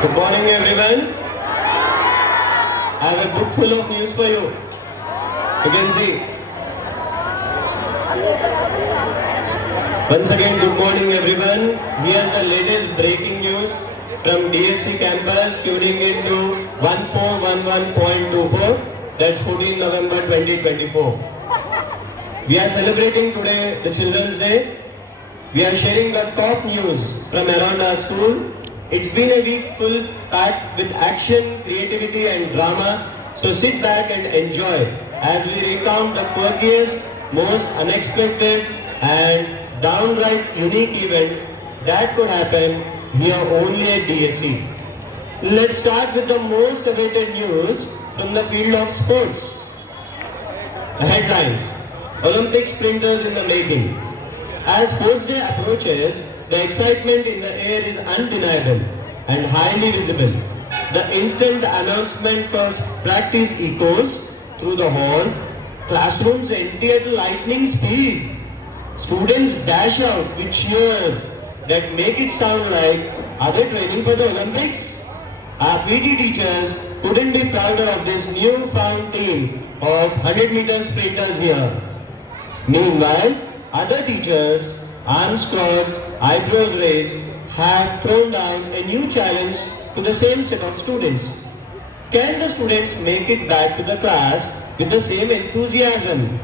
Good morning, everyone. I have a book full of news for you. You can see. Once again, good morning, everyone. Here's the latest breaking news from DSC campus tuning into 1411.24. That's 14 November 2024. We are celebrating today the Children's Day. We are sharing the top news from around our school. It's been a week full packed with action, creativity and drama. So sit back and enjoy as we recount the quirkiest, most unexpected and downright unique events that could happen here only at DSC. Let's start with the most awaited news from the field of sports. The headlines: Olympic sprinters in the making. As Sports Day approaches, the excitement in the air is undeniable and highly visible. The instant announcement for practice echoes through the halls, classrooms empty at lightning speed. Students dash out with cheers that make it sound like, are they training for the Olympics? Our PT teachers couldn't be prouder of this newfound team of 100-meter sprinters here. Meanwhile, other teachers, arms crossed, eyebrows raised, have thrown down a new challenge to the same set of students. Can the students make it back to the class with the same enthusiasm?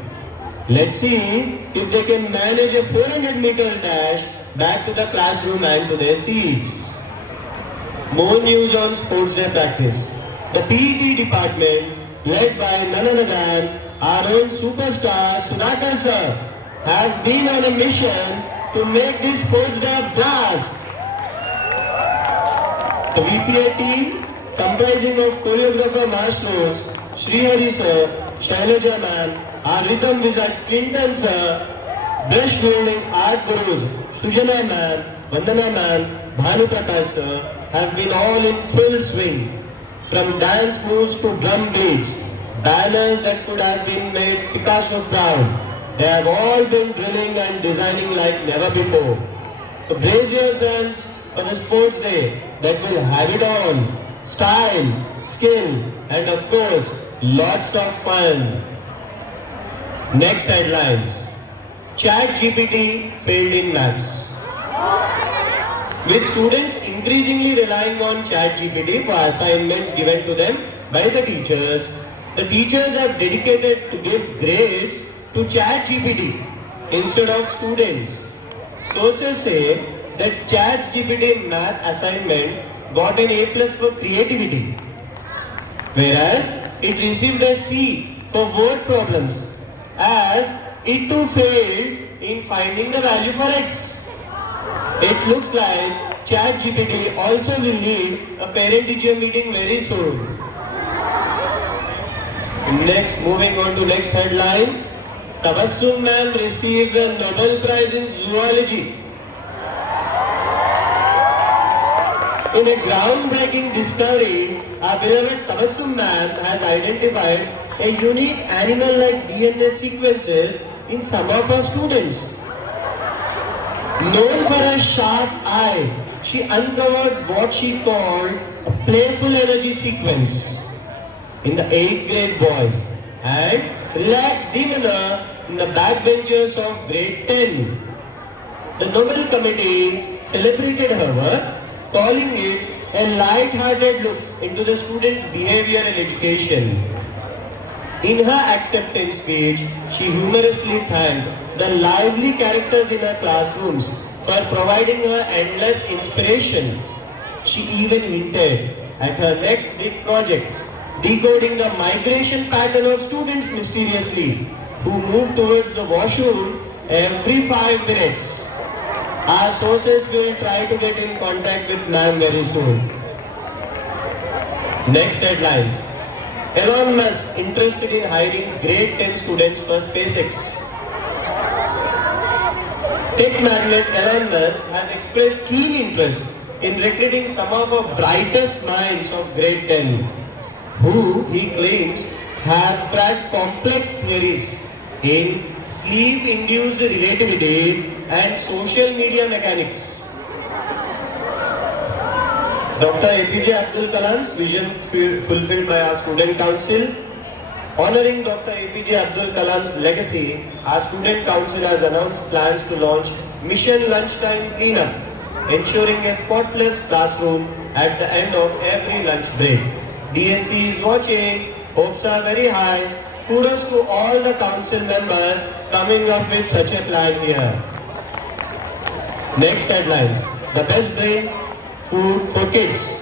Let's see if they can manage a 400-meter dash back to the classroom and to their seats. More news on Sports Day practice. The PET department, led by none other than our own superstar Sunaka sir, have been on a mission to make this Sports Day a blast. The VPA team, comprising of choreographer maestros Srihari sir, Shailaja ma'am, our rhythm wizard Clinton sir, brush wielding art gurus Sujana ma'am, Vandana ma'am, Bhanu Prakash sir, have been all in full swing. From dance moves to drum beats, banners that could have been made Picasso proud, they have all been drilling and designing like never before. So brace yourselves for the Sports Day that will have it on. Style, skill and of course, lots of fun. Next headlines. ChatGPT failed in maths. With students increasingly relying on ChatGPT for assignments given to them by the teachers have dedicated to give grades to ChatGPT instead of students. Sources say that ChatGPT math assignment got an A+ for creativity, whereas it received a C for word problems, as it too failed in finding the value for X. It looks like ChatGPT also will need a parent-teacher meeting very soon. Next, moving on to next headline. Tabassum ma'am receives a Nobel Prize in Zoology. In a groundbreaking discovery, our beloved Tabassum ma'am has identified a unique animal-like DNA sequences in some of her students. Known for her sharp eye, she uncovered what she called a playful energy sequence in the 8th grade boys and relaxed demeanor in the backbenchers of grade 10. The Nobel Committee celebrated her work, calling it a light-hearted look into the students' behavior and education. In her acceptance speech, she humorously thanked the lively characters in her classrooms for providing her endless inspiration. She even hinted at her next big project, decoding the migration pattern of students mysteriously who move towards the washroom every 5 minutes. Our sources will try to get in contact with ma'am very soon. Next headlines. Elon Musk interested in hiring grade 10 students for SpaceX. Tech magnate Elon Musk has expressed keen interest in recruiting some of our brightest minds of grade 10, who he claims have cracked complex theories in sleep-induced relativity and social media mechanics. Dr. APJ Abdul Kalam's vision fulfilled by our student council. Honoring Dr. APJ Abdul Kalam's legacy, our student council has announced plans to launch Mission Lunchtime Cleanup, ensuring a spotless classroom at the end of every lunch break. DSC is watching, hopes are very high. Kudos to all the council members coming up with such a plan here. Next headlines, the best brain food for kids.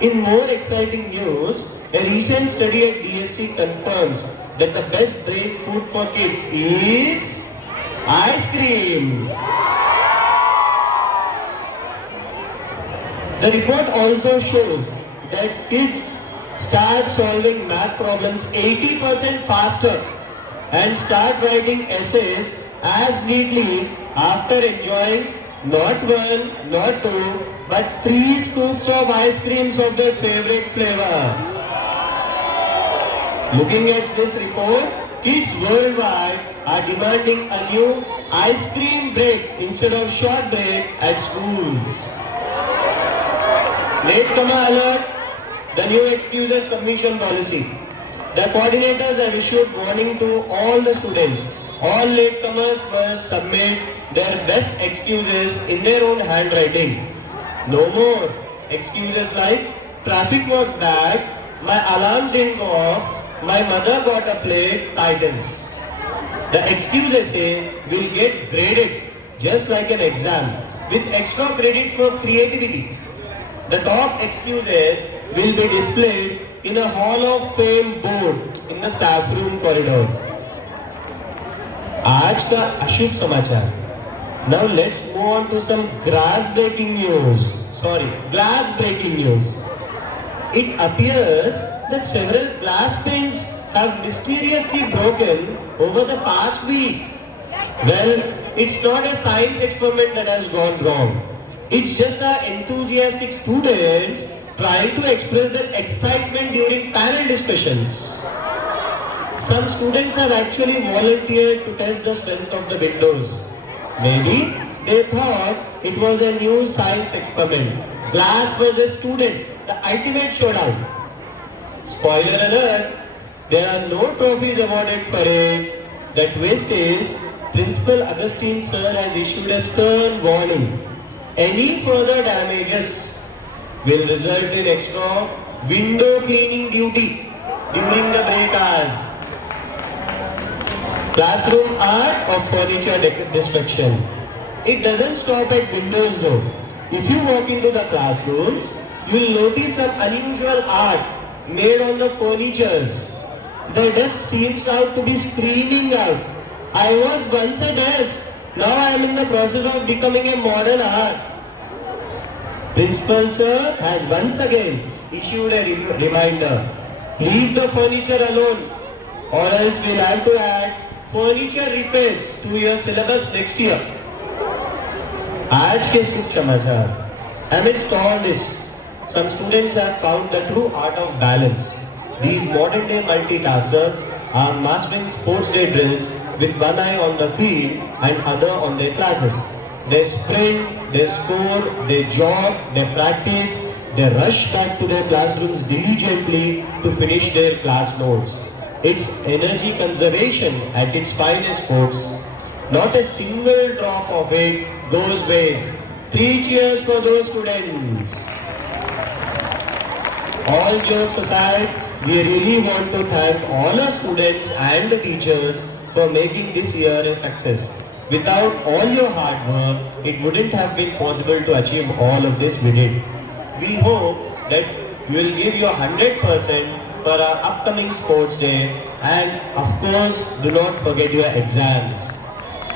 In more exciting news, a recent study at DSC confirms that the best brain food for kids is ice cream. The report also shows that kids start solving math problems 80% faster and start writing essays as neatly after enjoying not one, not two, but 3 scoops of ice creams of their favorite flavor. Looking at this report, kids worldwide are demanding a new ice cream break instead of short break at schools. Latecomer alert, the new excuses submission policy. The coordinators have issued warning to all the students. All latecomers must submit their best excuses in their own handwriting. No more excuses like traffic was bad, my alarm didn't go off, my mother got a plate titles. The excuses say will get graded just like an exam with extra credit for creativity. The top excuses will be displayed in a Hall of Fame board in the staff room corridor. आज का अशुभ समाचार. Now let's move on to some glass breaking news. It appears that several glass panes have mysteriously broken over the past week. Well, it's not a science experiment that has gone wrong. It's just our enthusiastic students trying to express their excitement during panel discussions. Some students have actually volunteered to test the strength of the windows. Maybe they thought it was a new science experiment. Class versus student, the ultimate showdown. Spoiler alert, there are no trophies awarded for it. The twist is, Principal Augustine Sir has issued a stern warning. Any further damages will result in extra window cleaning duty during the break hours. Classroom art or furniture destruction. It doesn't stop at windows though. If you walk into the classrooms, you will notice some unusual art made on the furnitures. The desk seems out to be screaming out. I was once a desk. Now I am in the process of becoming a modern art. Principal Sir has once again issued a reminder. Leave the furniture alone or else we'll have to add furniture repairs to your syllabus next year. आज के शुभ समाचार. Amidst all this, some students have found the true art of balance. These modern day multitaskers are mastering sports day drills with one eye on the field and other on their classes. They sprint, they score, they jog, they practice, they rush back to their classrooms diligently to finish their class notes. It's energy conservation at its finest, folks. Not a single drop of it goes waste. 3 cheers for those students. All jokes aside, we really want to thank all our students and the teachers for making this year a success. Without all your hard work, it wouldn't have been possible to achieve all of this we did. We hope that you will give your 100% for our upcoming sports day, and of course, do not forget your exams.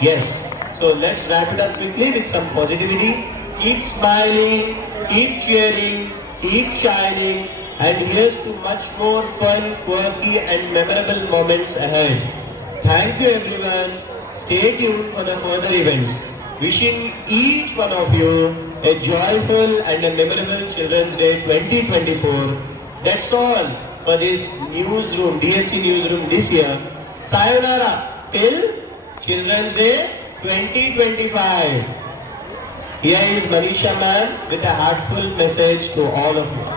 Yes, so let's wrap it up quickly with some positivity. Keep smiling, keep cheering, keep shining, and here's to much more fun, quirky and memorable moments ahead. Thank you everyone. Stay tuned for the further events. Wishing each one of you a joyful and a memorable Children's Day 2024. That's all for this newsroom, DSC newsroom this year. Sayonara till Children's Day 2025. Here is Manisha ma'am with a heartful message to all of you.